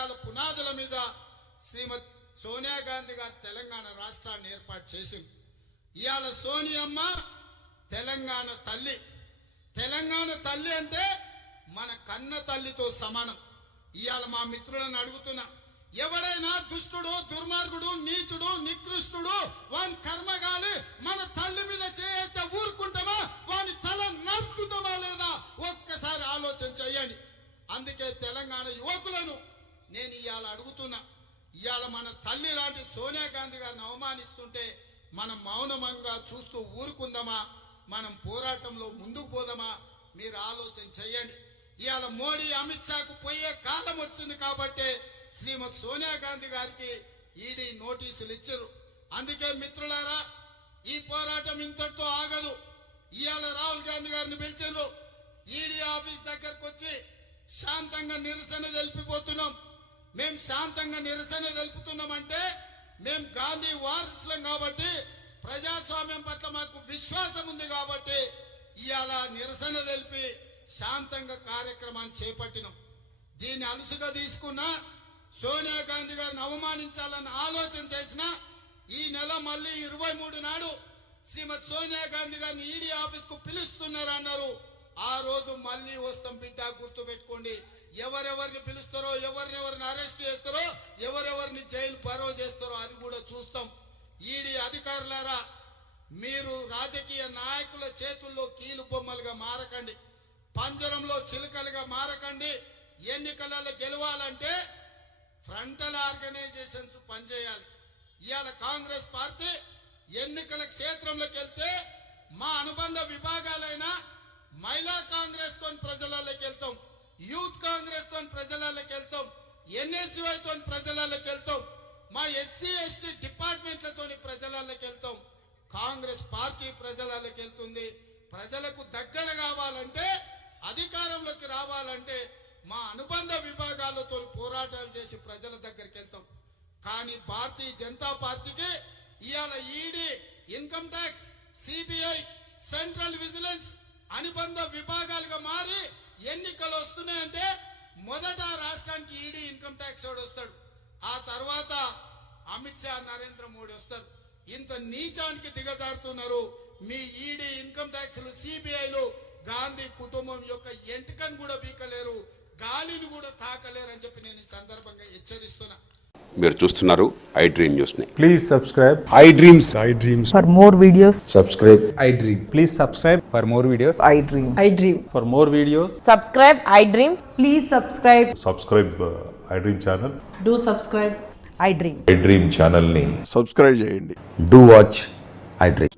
రకాల పునాదుల మీద శ్రీమతి సోనియా గాంధీ గారు తెలంగాణ రాష్ట్రాన్ని ఏర్పాటు చేసింది. ఇవాళ సోనియమ్మ తెలంగాణ తల్లి. తెలంగాణ తల్లి అంటే మన కన్న తల్లితో సమానం. ఇవాళ మా మిత్రులను అడుగుతున్నా, ఎవడైనా దుష్టుడు, దుర్మార్గుడు, నీచుడు, నికృష్టుడు వాని కర్మగాలి మన తల్లి మీద చేస్తే ఊరుకుంటామా? వాని తల నరుకుతామా లేదా? ఒక్కసారి ఆలోచన చేయండి. అందుకే తెలంగాణ యువకులను నేను ఇవాళ అడుగుతున్నా, ఇవాళ మన తల్లి లాంటి సోనియా గాంధీ గారిని అవమానిస్తుంటే మనం మౌనమంగా చూస్తూ ఊరుకుందామా? మనం పోరాటంలో ముందుకు పోదామా? మీరు ఆలోచన చేయండి. ఇవాళ మోడీ, అమిత్ షాకు పోయే కాలం వచ్చింది కాబట్టి శ్రీమతి సోనియా గాంధీ గారికి ఈడీ నోటీసులు ఇచ్చారు. అందుకే మిత్రులారా, ఈ పోరాటం ఇంతటితో ఆగదు. ఇవాళ రాహుల్ గాంధీ గారిని పిలిచారు. ఈడీ ఆఫీస్ దగ్గరకు వచ్చి శాంతంగా నిరసన తెలిపిపోతున్నాం. మేము శాంతంగా నిరసన తెలుపుతున్నామంటే మేము గాంధీ వారసులం కాబట్టి, ప్రజాస్వామ్యం పట్ల మాకు విశ్వాసం ఉంది కాబట్టి ఇవాళ నిరసన తెలిపి శాంతంగా కార్యక్రమాన్ని చేపట్టినాం. దీన్ని అలుసుగా తీసుకున్నా సోనియా గాంధీ గారిని అవమానించాలని ఆలోచన చేసిన ఈ నెల మళ్ళీ 23 నాడు శ్రీమతి సోనియా గాంధీ గారిని ఈడీ ఆఫీస్ కు పిలుస్తున్నారు అన్నారు. ఆ రోజు మళ్ళీ వస్తాం బిడ్డ, గుర్తు పెట్టుకోండి. ఎవరెవరిని పిలుస్తారో, ఎవరిని అరెస్ట్ చేస్తారో, ఎవరెవరిని జైలు పరో చేస్తారో అది కూడా చూస్తాం. ఈడీ అధికారులారా, మీరు రాజకీయ నాయకుల చేతుల్లో కీలు బొమ్మలుగా మారకండి, పంజరంలో చిలుకలుగా మారకండి. ఎన్నికలలో గెలవాలంటే ఫ్రంటల్ ఆర్గనైజేషన్స్ పనిచేయాలి. ఇవాళ కాంగ్రెస్ పార్టీ ఎన్నికల క్షేత్రంలోకి వెళ్తే మా అనుబంధ విభాగాలైన మహిళా కాంగ్రెస్ తో ప్రజలలోకి వెళ్తాం, యూత్ కాంగ్రెస్ తో ప్రజలలోకి వెళ్తాం, ఎన్ఎస్యుఐ తో ప్రజలలోకి వెళ్తాం, మా ఎస్సీ ఎస్టీ డిపార్ట్మెంట్లతో ప్రజలలోకి వెళ్తాం. కాంగ్రెస్ పార్టీ ప్రజలలోకి వెళ్తుంది. ప్రజలకు దగ్గర కావాలంటే, అధికారంలోకి రావాలంటే మా అనుబంధ విభాగాలతో పోరాటాలు చేసి ప్రజల దగ్గరికి వెళ్తాం. కానీ భారతీయ జనతా పార్టీకి ఇవాళ ED, income tax, CBI, central vigilance అనుబంధ విభాగాలుగా మారి ఎన్నికలు వస్తున్నాయంటే మొదట రాష్ట్రానికి ఈడీ, ఇన్కమ్ ట్యాక్స్ వాడు వస్తాడు, ఆ తర్వాత అమిత్ షా, నరేంద్ర మోడీ వస్తారు. ఇంత నీచానికి దిగజారుతున్నారు మీ ఈడీ, ఇన్కమ్ ట్యాక్స్లు, సిబిఐలు. గాంధీ కుటుంబం యొక్క ఎంటికను కూడా బీకలేరు, గాలిని కూడా తాకలేరు అని చెప్పి నేను ఈ సందర్భంగా హెచ్చరిస్తున్నా. మీరు చూస్తున్నారు ఐ డ్రీమ్ న్యూస్ ని. Please subscribe I dreams. For more videos, subscribe I Dream. please subscribe for more videos. I dream. I dream. For more videos, Subscribe, I dream. Please subscribe. Subscribe I dream channel. Do subscribe. I dream. I dream ఛానల్ని subscribe చేయండి. do watch I Dream.